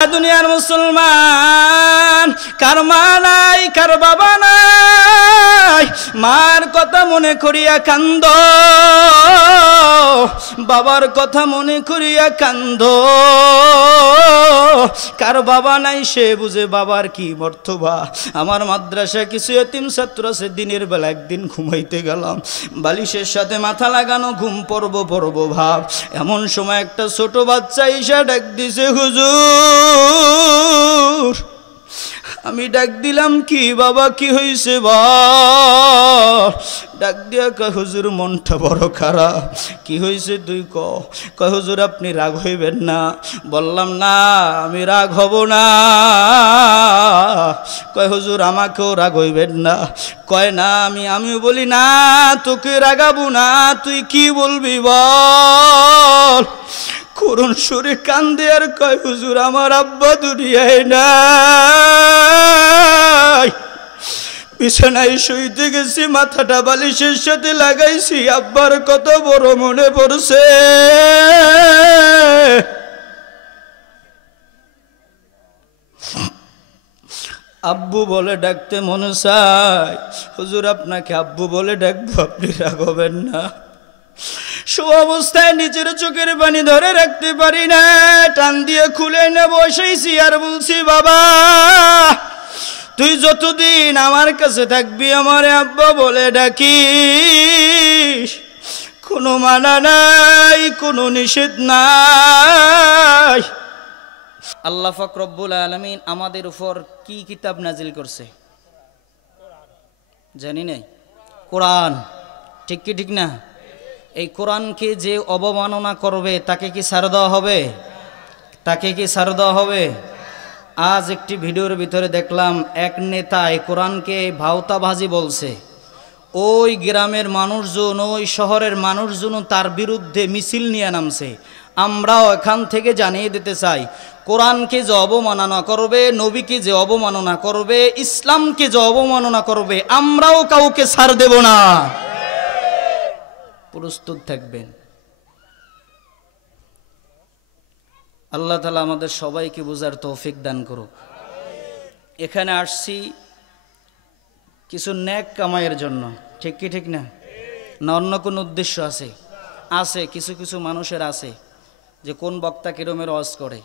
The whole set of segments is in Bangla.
দুনিয়ার মুসলমান, কার মা নাই, কার বাবা নাই, মার কথা মনে করিয়া কান্দ, বাবার কথা মনে করিয়া কান্দ। কার বাবা নাই সে বুঝে বাবার কি মর্তবা। আমার মাদ্রাসায় কিছু এতিম ছাত্র আছে, দিনের বেলা একদিন ঘুমাইতে গেলাম, বালিশের সাথে মাথা লাগানো, ঘুম পড়ব ভাব। এমন সময় একটা ছোট বাচ্চা এসে ডাক দিছে, হুজুর। আমি ডাক দিলাম, কি বাবা কি হয়েছে বল? ডাক দিয়া কয়, হুজুর মনটা বড় খারাপ। কি হয়েছে তুই কয়, হুজুর আপনি রাগ হইবেন না। বললাম না, আমি রাগ হব না। কয় হুজুর আমাকেও রাগ হইবেন না। কয় না, আমিও বলি না, তোকে রাগাবো না, তুই কি বলবি বল। করুণ সুরে কান্দে আর কয়, হুজুর আমার আব্বা দুনিয়ায় নাই। বিছানায় শুইতে গেছি, মাথাটা বালিশের সাথে লাগাইছি, আব্বার কত বড় মনে পড়ছে। আব্বু বলে ডাকতে মনে চায়। হুজুর আপনাকে আব্বু বলে ডাকবো, আপনি রাগ হবেন না। অবস্থায় নিজের চোখের পানি ধরে রাখতে পারি না, টান দিয়ে খুলে এনে বসেছি আর বলছি, বাবা তুই যতদিন আমার কাছে থাকবি আমারে আব্বা বলে ডাকিস। কোনো মানা নাই, কোনো নিষেধ নাই। আল্লাহ পাক রব্বুল আলামিন আমাদের উপর কি কিতাব নাজিল করছে জানি নাই? কোরআন। ঠিক কি ঠিক না? এই কোরআনকে যে অবমাননা করবে তাকে কি ছাড় দেওয়া হবে? তাকে কি ছাড় দেওয়া হবে? আজ একটি ভিডিওর ভিতরে দেখলাম এক নেতা এই কোরআনকে ভাওতাবাজি বলছে। ওই গ্রামের মানুষজন, ওই শহরের মানুষজন তার বিরুদ্ধে মিছিল নিয়ে নামছে। আমরাও এখান থেকে জানিয়ে দিতে চাই, কোরআনকে যে অবমাননা করবে, নবীকে যে অবমাননা করবে, ইসলামকে যে অবমাননা করবে, আমরাও কাউকে ছাড় দেব না। প্রস্তুত থাকবেন। আল্লাহ তাআলা আমাদের সবাইকে বুঝার তৌফিক দান করুক। এখানে আসছি কিছু নেক কামাইয়ের জন্য, ঠিক কি ঠিক না? না অন্য কোনো উদ্দেশ্য আছে? আছে, কিছু কিছু মানুষের আছে যে কোন বক্তা কিরমের ওয়াজ করে,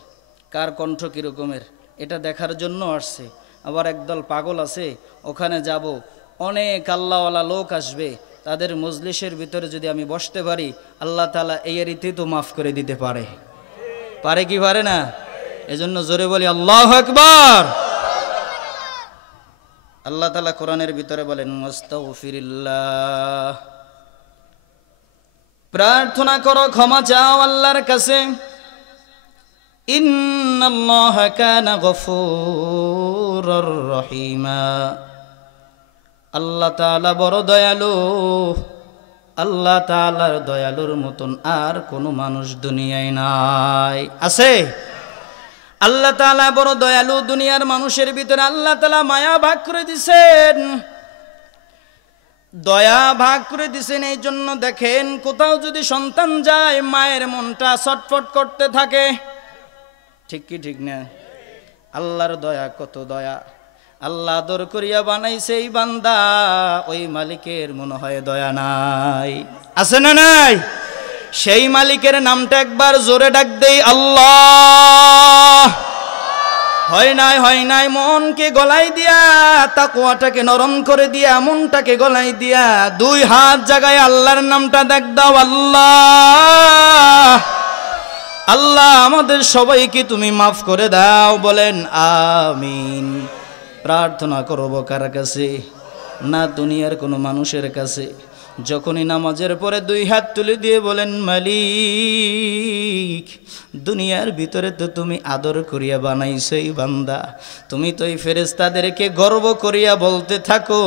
কার কণ্ঠ কিরকমের, এটা দেখার জন্য আসছে। আবার একদল পাগল আছে, ওখানে যাব, অনেক আল্লাহওয়ালা লোক আসবে, তাদের মজলিসের ভিতরে যদি আমি বসতে পারি, আল্লাহ তাআলা এই রীতি তো মাফ করে দিতে পারে। পারে কি পারে না? এজন্য জোরে বলি আল্লাহু আকবার। আল্লাহ তাআলা কোরআনের ভিতরে বলেন, মুস্তাগফিরিল্লাহ, প্রার্থনা করো, ক্ষমা চাও আল্লাহর কাছে। ইন্নাল্লাহা কানা গফুরুর রহিমা, আল্লাহ তাআলা বড় দয়ালু। আল্লাহ তাআলার দয়ালুর মতন আর কোনো মানুষ দুনিয়ায় নাই। আছে? আল্লাহ তাআলা বড় দয়ালু। দুনিয়ার মানুষের ভিতরে আল্লাহ তাআলা মায়া ভাগ করে দিছেন, দয়া ভাগ করে দিছেন। এই জন্য দেখেন, কোথাও যদি সন্তান যায়, মায়ের মনটা ছটফট করতে থাকে। ঠিক কি ঠিক না? আল্লাহর দয়া, কত দয়া। আল্লাহ আদর করিয়া বানাইছে এই বান্দা, ওই মালিকের মনে হয় দয়া নাই। আছে না নাই? সেই মালিকের নামটা একবার জোরে ডাক দেই, আল্লাহ। হয় নাই মনকে গলাই দিয়া, তাকওয়াটাকে নরম করে দিয়া, মনটাকে গলাই দিয়া, দুই হাত জাগায় আল্লাহর নামটা ডাক দাও, আল্লাহ। আল্লাহ আমাদের সবাইকে তুমি মাফ করে দাও, বলেন আমিন। প্রার্থনা করব কার কাছে? না দুনিয়ার কোনো মানুষের কাছে। যখনই নামাজের পরে দুই হাত তুলে দিয়ে বলেন, মালিক দুনিয়ার ভিতরে তো তুমি আদর করিয়া বানাইছো এই বান্দা, তুমি তো এই ফেরেশতাদেরকে গর্ব করিয়া বলতে থাকো,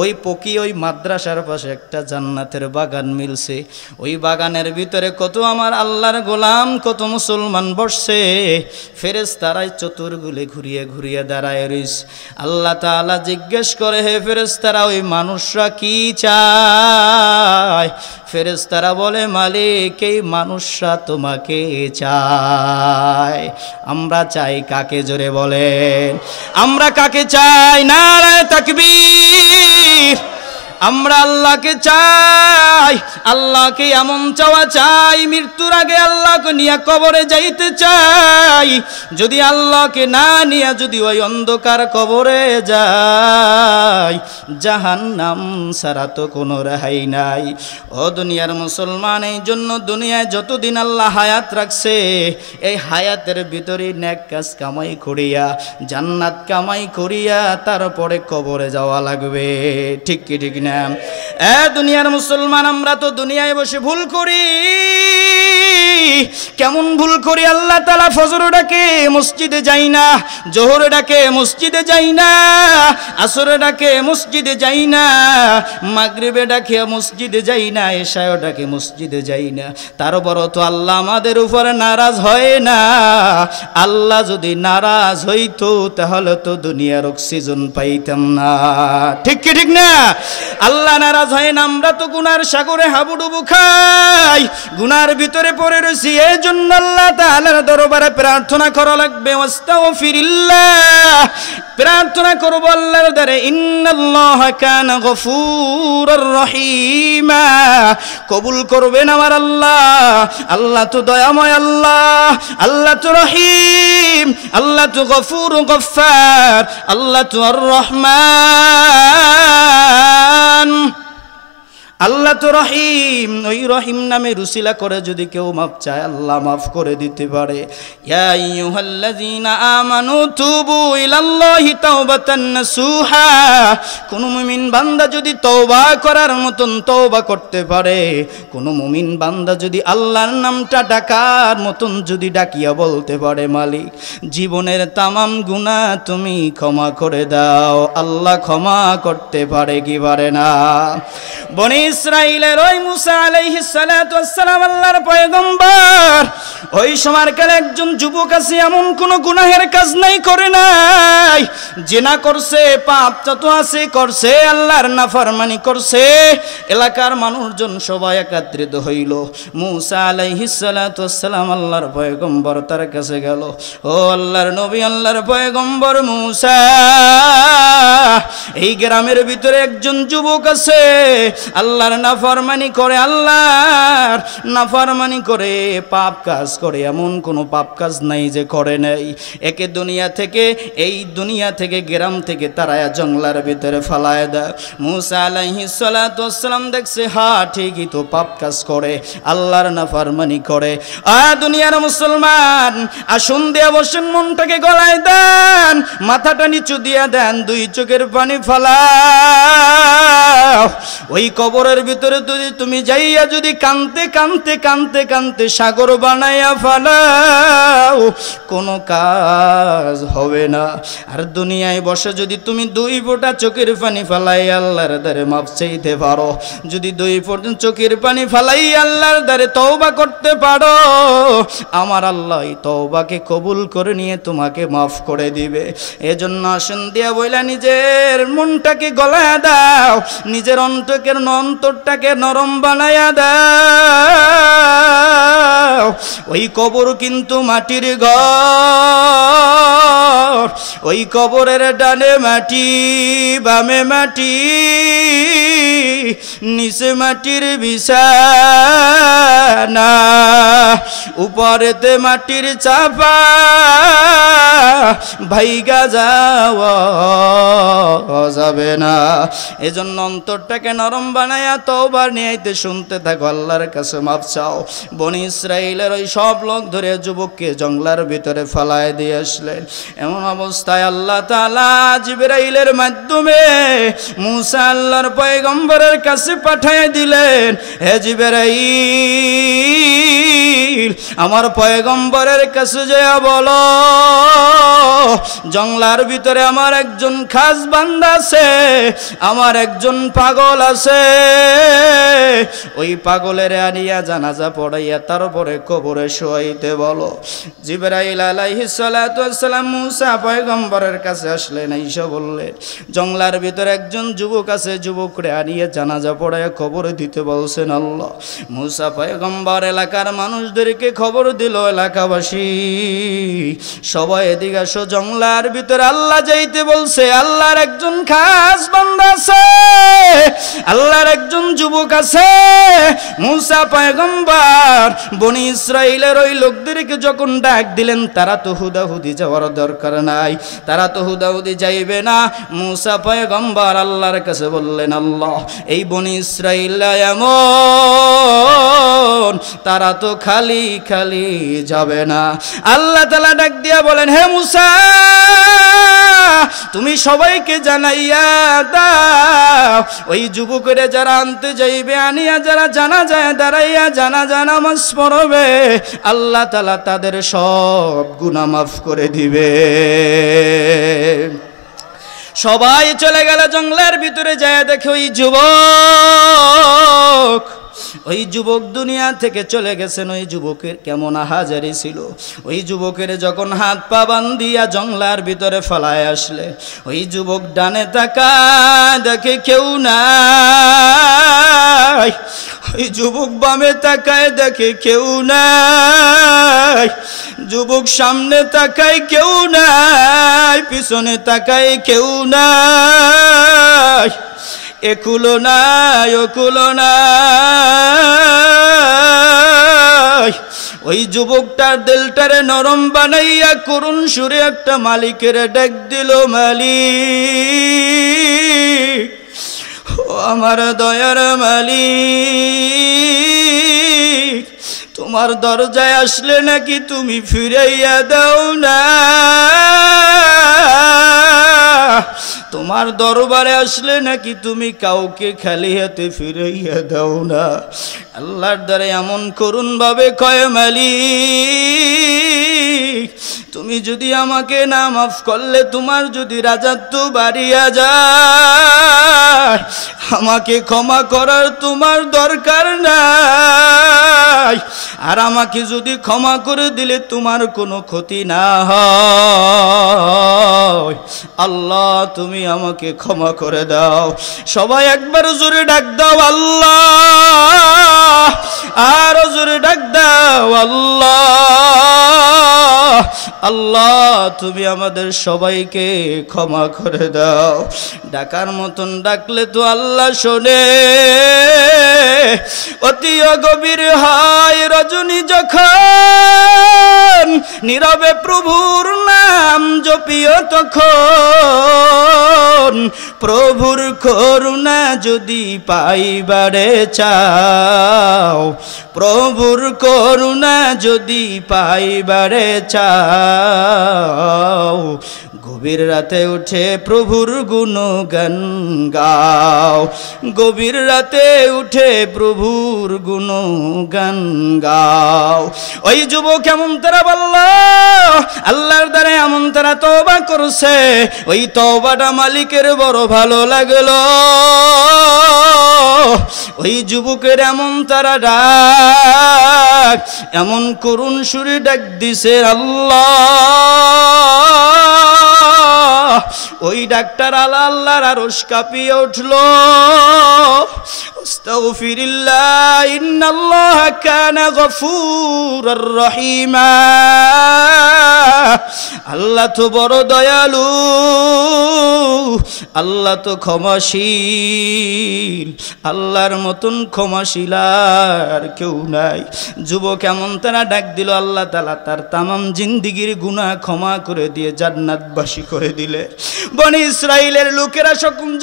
ওই পকি ওই মাদ্রাসার পাশে একটা জান্নাতের বাগান মিলছে, ওই বাগানের ভিতরে কত আমার আল্লাহর গোলাম, কত মুসলমান বসছে, ফেরেশতারাই চতুর্গুলে ঘুরিয়ে ঘুরিয়ে দাঁড়ায় রইছে। আল্লাহ তাআলা জিজ্ঞেস করে, হে ফেরেশতারা, ওই মানুষরা কি চায়? চায়। ফেরেশতারা বলে মালিক এই মানুষরা তোমাকে চায়। আমরা চাই কাকে? জোরে বলেন, আমরা কাকে চাই? নারায়ে তাকবীর। আমরা আল্লাহকে চাই। আল্লাহকে এমন চাওয়া চাই, মৃত্যুর আগে আল্লাহকে নিয়ে কবরে যাইতে চাই। যদি আল্লাহকে না নিয়ে যদি ওই অন্ধকার কবরে যাই, জাহান্নাম ছাড়া তো কোনো রেহাই নাই। ও দুনিয়ার মুসলমান, এই জন্য দুনিয়ায় যতদিন আল্লাহ হায়াত রাখছে, এই হায়াতের ভিতরে নেক কাজ কামাই করিয়া, জান্নাত কামাই করিয়া তারপরে কবরে যাওয়া লাগবে। ঠিক কি ঠিক না? দুনিয়ার মুসলমান, আমরা তো দুনিয়ায় বসে ভুল করি। কেমন ভুল করি? আল্লাহ তাআলা ফজর ডাকে মসজিদে যাই না, জোহর ডাকে মসজিদে যাই না, আসর ডাকে মসজিদে যাই না, মাগরিবে ডাকে মসজিদে যাই না, এশায় ডাকে মসজিদে যাই না। তারপর তো আল্লাহ আমাদের উপরে নারাজ হয় না। আল্লাহ যদি নারাজ হইতো তাহলে তো দুনিয়ার অক্সিজেন পাইতাম না। ঠিক কি ঠিক না? আল্লাহ নারাজ হয় না, আমরা তো গুনার সাগরে হাবুডুবু খাই, গুনার ভিতরে পড়ে রয়েছি। এই জন্য আল্লাহ তাআলার দরবারে প্রার্থনা করা লাগবে। আস্তাগফিরুল্লাহ, প্রার্থনা করব আল্লাহর দরবারে। ইন্নাল্লাহা কানা গফুরুর রহিমা, কবুল করবেন আমার আল্লাহ। আল্লাহ তো দয়াময় আল্লাহ, আল্লাহ তো রহিম, আল্লাহ তো গফুর গফফার, আল্লাহ তো আর রহমান, আল্লাহ তো রহিম। ওই রহিম নামে রুসিলা করে যদি কেউ মাফ চায়, আল্লাহ মাফ করে দিতে পারে। ইয়া আইয়ুহাল্লাযীনা আমানু তুবু ইলাল্লাহি তাওবাতান নাসুহা, কোন মুমিন বান্দা যদি তওবা করার মতন তওবা করতে পারে, কোন মুমিন বান্দা যদি আল্লাহর নামটা ডাকার মতন যদি ডাকিয়া বলতে পারে, মালিক জীবনের তামাম গুনাহ তুমি ক্ষমা করে দাও, আল্লাহ ক্ষমা করতে পারে কি পারে না? বনি ইসরাইলের ওই মুসা আলাইহিস সালাতু ওয়াস সালাম আল্লাহর পয়গম্বর, ওই সময়কার একজন যুবক আছে, এমন কোন গুনাহের কাজ নাই করে নাই, জিনা করছে, পাপ যত আছে করছে, আল্লাহর নাফরমানি করছে। এলাকার মানুষজন সবাই একত্রিত হইল। মুসা আলাইহিস সালাতু ওয়াস সালাম আল্লাহর পয়গম্বর তার কাছে গেল। ও আল্লাহর নবী, আল্লাহর পয়গম্বর মুসা, এই গ্রামের ভিতরে একজন যুবক আছে, আল্লাহর নাফরমানি করে, আল্লাহর নাফরমানি করে, পাপ কাজ করে, এমন কোনো পাপ কাজ নাই যে করে নাই। একে দুনিয়া থেকে, এই দুনিয়া থেকে, গ্রাম থেকে তারায়া জঙ্গলার ভিতরে ফালায় দেয়। মুসা আলাইহিস সালাতু ওয়াস সালাম দেখছে, হ্যাঁ ঠিকই তো পাপ কাজ করে, আল্লাহর নাফরমানি করে। দুনিয়ার মুসলমান, আসুন দিয়া বসেন, মনটাকে গলায় দেন, মাথাটা নিচু দিয়া দেন, দুই চোখের পানি ফালাও। ওই কবরের ভিতরে যদি তুমি যাইয়া যদি কানতে কানতে কানতে কানতে সাগর বানাইয়া ফালাও, কোনো কাজ হবে না। আর দুনিয়ায় বসে যদি তুমি দুই ফোঁটা চোখের পানি ফালাই আল্লাহর দ্বারে মাফ চাইতে পারো, যদি দুই ফোঁটা চোখের পানি ফালাই আল্লাহর দ্বারে তওবা করতে পারো, আমার আল্লাহ এই তওবাকে কবুল করে নিয়ে তোমাকে মাফ করে দিবে। এজন্য আসেন দিয়া বইলা নিজের মনটাকে গলায়া দাও, নিজের অন্তরটাকে নরম বানায়া দাও। ওই কবর কিন্তু মাটির ঘর, ওই কবরের ডানে মাটি, বামে মাটি, নিচে মাটির বিছানা, উপরেতে মাটির চাপা, ভাইগা যাওয়া যাবে না। এজন্য অন্তরটাকে নরম বানায়া তওবা নিয়ে শুনতে থাকো, আল্লাহর কাছে মাফ চাও। বনি ইসরাইলের ওই সব লোক ধরে যুবককে জঙ্গলার ভিতরে ফালায় দিয়ে আসলেন। এমন অবস্থায় আল্লাহ তাআলা জিবরাইলের মাধ্যমে মুসা আল্লাহর পয়গম্বরের কাছে পাঠিয়ে দিলেন, হে জিবরাইল, আমার পয়গম্বরের কাছে যা বলো জংলার ভিতরে আমার একজন খাস বান্দা আছে, আমার একজন পাগল আছে, ওই পাগলের আনিয়া জানাজা পড়াইয়া তারপরে কবরে শোয়াইতে বলো। জিবরাইল আলাইহিস সালাতু ওয়াস সালাম মুসা পয়গম্বরের কাছে আসলেন, আইসা বললেন জংলার ভিতরে একজন যুবক আছে, যুবকরে আনিয়ে জানাজা পড়াইয়া খবর দিতে বলছেন আল্লাহ। মুসা পয়গম্বর এলাকার মানুষদেরকে খবর দিল, এলাকাবাসী সবাই এদিকে আসো, জংলার ভিতরে আল্লাহ যাইতে বলছে, আল্লাহর একজন খাস বান্দা আছে, আল্লাহর একজন যুবক আছে। মুসা পয়গম্বর বনি ইসরাইলের ওই লোকদেরকে যখন ডাক দিলেন, তারা তো হুদাহুদি যাওয়ার দরকার নাই, তারা তো হুদাহুদি যাইবে না। মুসা পয়গম্বর আল্লাহর কাছে বললেন, আল্লাহ এই বনি ইসরাইল এমন, তারা তো খালি খালি যাবে না। আল্লাহ তাআলা ডাক দিয়া বলেন, হে মুসা তুমি সবাইকে জানাইয়া দাও, ওই যুবকেরা যারা আনতে যাইবে, আনিয়া যারা জানাজায় দাঁড়াইয়া জানাজা নামাজ পড়বে, আল্লাহ তাআলা তাদের সব গুনাহ মাফ করে দিবে। সবাই চলে গেল জঙ্গলের ভিতরে, যায় দেখে ওই যুবক দুনিয়া থেকে চলে গেছেন। ওই যুবকের কেমন হাজারি ছিল। ওই যুবকের যখন হাত পা বান্ধিয়া জঙ্গলার ভিতরে ফলায় আসলে, ওই যুবক ডানে তাকায় দেখে কেউ নাই, ওই যুবক বামে তাকায় দেখে কেউ নাই, যুবক সামনে তাকায় কেউ নাই, পিছনে তাকায় কেউ নাই, একুলো নাই ওকুলো নাই। ওই যুবকটার দিলটারে নরম বানাইয়া করুণ সুরে একটা মালিকের ডাক দিল, মালিক ও আমার দয়ার মালিক, তোমার দরজায় আসলে নাকি তুমি ফিরাইয়া দাও না, তোমার দরবারে আসলে নাকি তুমি কাউকে খালি হাতে ফিরাইয়া দাও না। আল্লাহর দ্বারা এমন করুণ ভাবে কয়, মালিক তুমি যদি আমাকে না মাফ করলে, তোমার যদি রাজত্ব বাড়িয়া যায়, আমাকে ক্ষমা করার তোমার দরকার নাই, আর আমাকে যদি ক্ষমা করে দিলে তোমার কোনো ক্ষতি না হয়, আল্লাহ তুমি আমাকে ক্ষমা করে দাও। সবাই একবার জোরে ডাক দাও আল্লাহ, আর জোরে ডাক দাও আল্লাহ। আল্লাহ তুমি আমাদের সবাইকে ক্ষমা করে দাও। ডাকার মতন ডাকলে তো আল্লাহ শোনে। অতি গভীর হয় রজনী যখন, নীরবে প্রভুর নাম জপিও তখন, প্রভুর করুণা যদি পাইবারে চাও, প্রভুর করুণা যদি পাইবারে চাও, গভীর রাতে উঠে প্রভুর গুণগান গাও, গভীর রাতে উঠে প্রভুর গুণগান গাও। ওই যুবক এমন তারা বলল, আল্লাহর দ্বারা এমন তারা তওবা করছে, ওই তওবাটা মালিকের বড় ভালো লাগলো। ওই যুবকের এমন তারা ডাক, এমন করুণ সুরে ডাক দিছে আল্লাহ, ওই ডাক্তার আল্লাহর আরশ কাঁপিয়ে উঠল। আস্তাগফিরুল্লাহ ইন্নাল্লাহা কানা গফুরার রহিমা, আল্লাহ তো বড় দয়ালু, আল্লাহ তো ক্ষমাশীল, আল্লাহর মতন ক্ষমাশীল আর কেউ নাই। যুবক এমন তারা ডাক দিল, আল্লাহ তাআলা তার তামাম জিন্দিগির গুনাহ ক্ষমা করে দিয়ে জান্নাতবাসী করে দিলে। বনি ইসরাইলের লোকেরা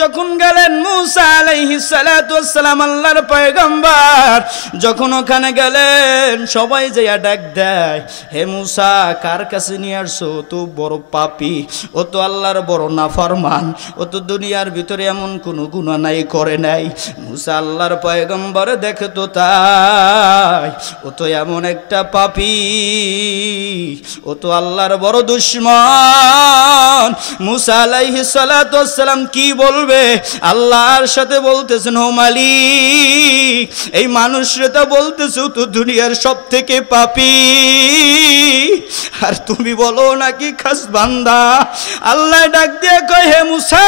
যখন গেলেন মুসা আলাইহিস সালাতু ওয়াস সালাম সালাম আল্লাহর পয়গম্বর যখন ওখানে গেলেন সবাই যাইয়া ডাক দেয়, হে মুসা কার কাছে নিয়ে আসছো? তো বড় পাপী, ও তো আল্লাহর বড় নাফরমান, ও তো দুনিয়ার ভিতরে এমন কোনো গুনাহ নাই করে নাই। মুসা আল্লাহর পয়গম্বর দেখে তো তাই, ও তো এমন একটা পাপী, ও তো আল্লাহর বড় দুশমন। মুসা আলাইহিস সালাতু ওয়াস সালাম কি বলবে? আল্লাহর সাথে বলতেছেন, ও মালিক এই মানুষরা তো বলতেছে তো দুনিয়ার সব থেকে পাপী, আর তুমি বলো নাকি খাস বান্দা। আল্লাহ ডাক দিয়ে কয়, হে মুসা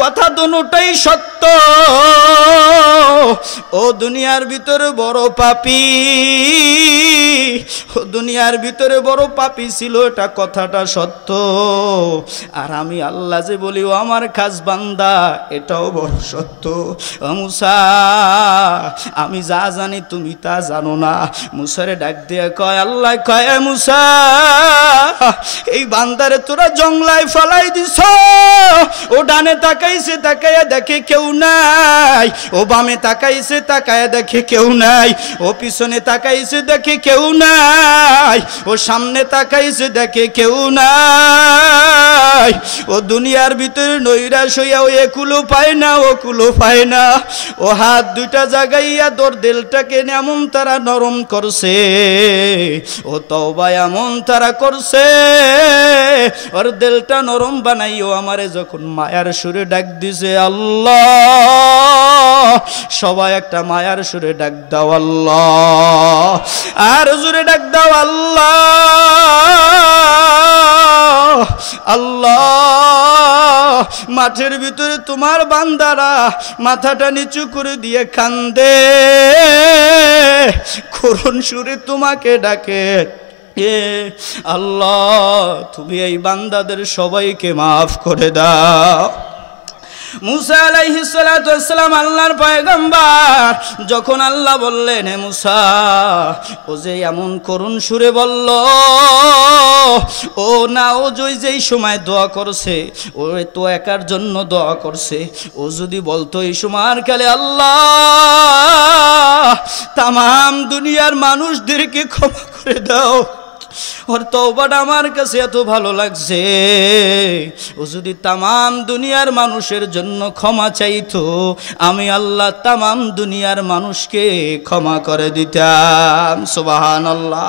কথা দুটোই সত্য, ও দুনিয়ার ভিতরে বড় পাপী, ও দুনিয়ার ভিতরে বড় পাপী ছিল, এটা কথাটা সত্য, আর আমি আল্লাহ যে বলি ও আমার খাস বান্দা এটাও বড় সত্য। ও মুসা আমি যা জানি তুমি তা জানো না। মুসারে ডাক দিয়ে কয়, আল্লাহ কয়, মুসা এই বান্দারে তোরা জংলায় ফেলাই দিছ, ও ডানে তাকাইছে তাকায়া দেখে কেউ নাই, ও বামে তাকাইছে তাকায়া দেখে কেউ নাই, ও পিছনে তাকাইছে দেখে কেউ নাই, ও সামনে তাকাইছে দেখে কেউ নাই, ও দুনিয়ার ভিতরে নৈরাশ হইয়া ও একুলো পায় না ও কুলো পায় না, ও হাত দুইটা জাগাইয়া তোর দিলটাকে এমন তারা নরম করছে, ও তওবা এমন তারা করছে, ওর দিলটা নরম বানাইও আমারে যখন মায়ার সুরে ডাক দিছে আল্লাহ, সবাই একটা মায়ার সুরে ডাক দাও আল্লাহ, আর জোরে ডাক দাও আল্লাহ, আল্লাহ। মাঠের ভিতরে তোমার বান্দারা মাথাটা নিচু করে দিয়ে কান্দে, করুণ সুরে তোমাকে ডাকে, এ আল্লাহ তুমি এই বান্দাদের সবাইকে মাফ করে দাও। মুসা আলাইহিস সালাতু ওয়াস সালাম আল্লাহর পয়গম্বর যখন আল্লাহ বললেন, হে মুসা ও যে এমন করুণ সুরে বলল, ও না ও যেই সময় দোয়া করছে ও তো একার জন্য দোয়া করছে, ও যদি বলতো এই সময় কালে আল্লাহ তামাম দুনিয়ার মানুষদেরকে ক্ষমা করে দাও, ওর তওবাটা আমার কাছে এত ভালো লাগছে, ও যদি তামাম দুনিয়ার মানুষের জন্য ক্ষমা চাইতো আমি আল্লাহ তামাম দুনিয়ার মানুষকে ক্ষমা করে দিতাম। সুবহানাল্লাহ।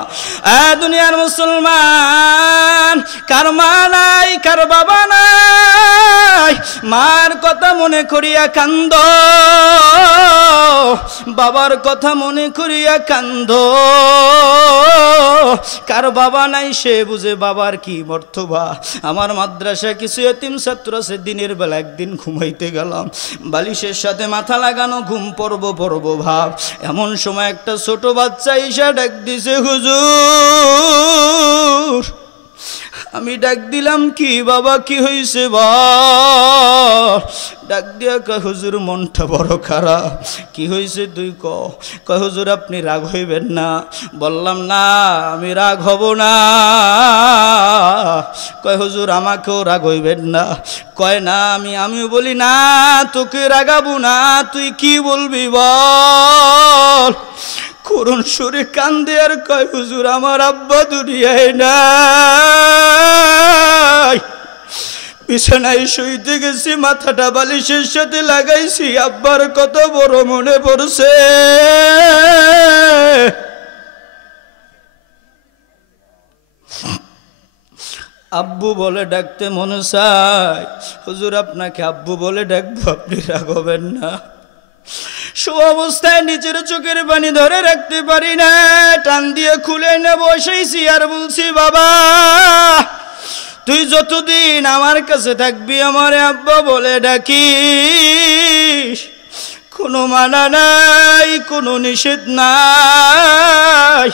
দুনিয়ার মুসলমান কার মা নাই কার বাবা নাই, মার কথা মনে করিয়া কান্দ, বাবার কথা মনে করিয়া কান্দ, কার বাবা নাই সে বুঝে বাবার কি মর্তবা। আমার মাদ্রাসায় কিছু এতিম ছাত্র আছে, দিনের বেলা একদিন ঘুমাইতে গেলাম, বালিশের সাথে মাথা লাগানো, ঘুম পড়ব ভাব, এমন সময় একটা ছোট বাচ্চা ইসা ডাক দিছে, হুজুর। আমি ডাক দিলাম, কি বাবা কি হইছে বল? ডাক দিয়া কয়, হুজুর মনটা বড় খারাপ। কি হয়েছে তুই কয়, হুজুর আপনি রাগ হইবেন না। বললাম না আমি রাগ হব না। কয় হুজুর আমাকেও রাগ হইবেন না। কয় না আমিও বলি না তোকে রাগাবো না, তুই কি বলবি বল। করুণ সুরে কান্দে আর কয়, হুজুর আমার আব্বা দুনিয়ায় নাই, বিছানায় শুইতে গেছি, মাথাটা বালিশের সাথে লাগাইছি, আব্বার কত বড় মনে পড়ছে। আব্বু বলে ডাকতে মনে চায়, হুজুর আপনাকে আব্বু বলে ডাকবো, আপনি রাগ হবেন না। অবস্থায় নিজের চোখের পানি ধরে রাখতে পারি না, টান দিয়ে খুলে এনে বসেছি আর বলছি, বাবা তুই যতদিন আমার কাছে থাকবি আমারে আব্বা বলে ডাকিস, কোনো মানা নাই, কোনো নিষেধ নাই।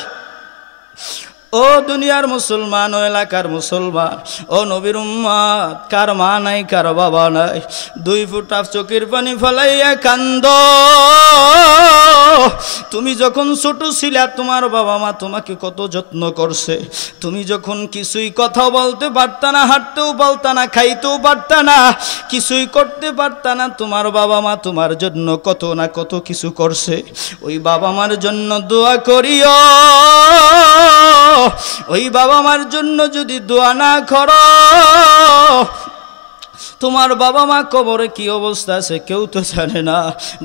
ও দুনিয়ার মুসলমান, ও এলাকার মুসলমান, ও নবীর উম্মত, কার মা নাই কার বাবা নাই, 2 ফোঁটা চোখের পানি ফেলাইয়া কান্দ। তুমি যখন ছোট ছিলা তোমার বাবা মা তোমাকে কত যত্ন করছে। তুমি যখন কিছুই কথা বলতে পারতা না, হাঁটতেও পারতা না, খাইতেও পারতা না, কিছুই করতে পারতা না, তোমার বাবা মা তোমার জন্য কত না কত কিছু করছে। ওই বাবা মার জন্য দোয়া করিও। ওই বাবা মার জন্য যদি দোয়া না করো, তোমার বাবা মা কবরে কি অবস্থা আছে কেউ তো জানে না।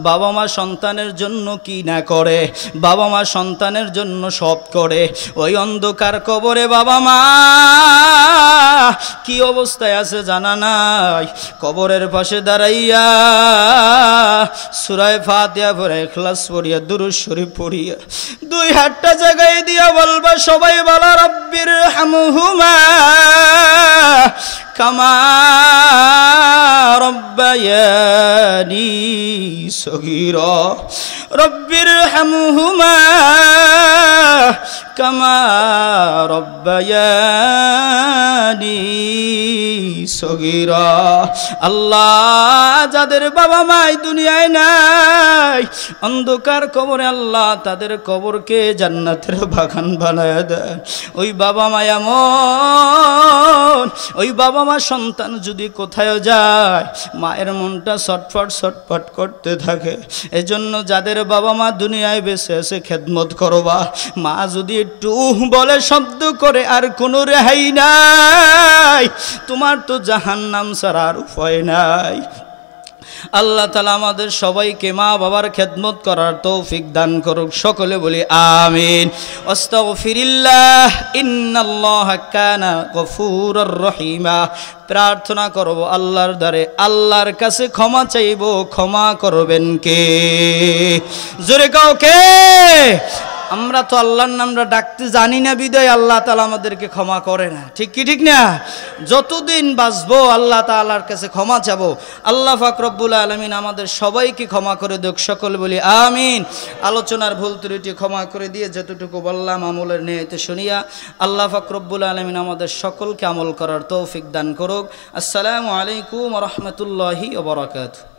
বাবা মা সন্তানের জন্য কি না করে, বাবা মা সন্তানের জন্য সব করে। ওই অন্ধকার কবরে বাবা মা কি অবস্থায় আছে জানা নাই। কবরের পাশে দাঁড়াইয়া সূরা ফাতিহা পড়ে, ইখলাস পড়িয়া, দুরূদ শরীফ পড়িয়া 2 হাতটা জায়গায় দিয়া বলবা, সবাই বলা রব্বির হামহুমা কামা রব্বায়ানি সগীরা, রব্বির হামহুমা কামা রব্বায়ানি সগীরা। আল্লাহ, যাদের বাবা মাই দুনিয়ায় নাই, অন্ধকার কবরে, আল্লাহ তাদের কবরকে জান্নাতের বাগান বানায় দেন। ওই বাবা মা এমন, ওই বাবা মা সন্তান যদি কোথায় যায়, মায়ের মনটা ছটফট ছটফট করতে থাকে। এজন্য যাদের বাবা মা দুনিয়ায় বেঁচে আছে খেদমত করবা। মা যদি একটু বলে শব্দ করে আর কোনো রেহাই নাই, তোমার তো জাহান্নাম ছাড়া আর উপায় নাই। আল্লাহ তাআলা আমাদের সবাইকে মা বাবার খেদমত করার তৌফিক দান করুক। সকলে বলি আমিন। আস্তাগফিরুল্লাহ, ইন্নাল্লাহা কানা গফুরুর রহিমা। প্রার্থনা করব আল্লাহর দ্বারে, আল্লাহর কাছে ক্ষমা চাইব, ক্ষমা করবেন কে? জোরে কাও কে? আমরা তো আল্লাহর নামটা ডাকতে জানি না বিদায় আল্লাহ তাআলা আমাদেরকে ক্ষমা করে না। ঠিক কি ঠিক না? যতদিন বাঁচবো আল্লাহ তাআলার কাছে ক্ষমা চাবো। আল্লাহ পাক রব্বুল আলামিন আমাদের সবাইকে ক্ষমা করে দেখ। সকল বলি আমিন। আলোচনার ভুল ত্রুটি ক্ষমা করে দিয়ে যতটুকু বললাম আমলের নিয়তে শুনিয়া আল্লাহ পাক রব্বুল আলামিন আমাদের সকলকে আমল করার তৌফিক দান করুক। আসসালামু আলাইকুম ওয়া রাহমাতুল্লাহি ওয়া বারাকাতুহু।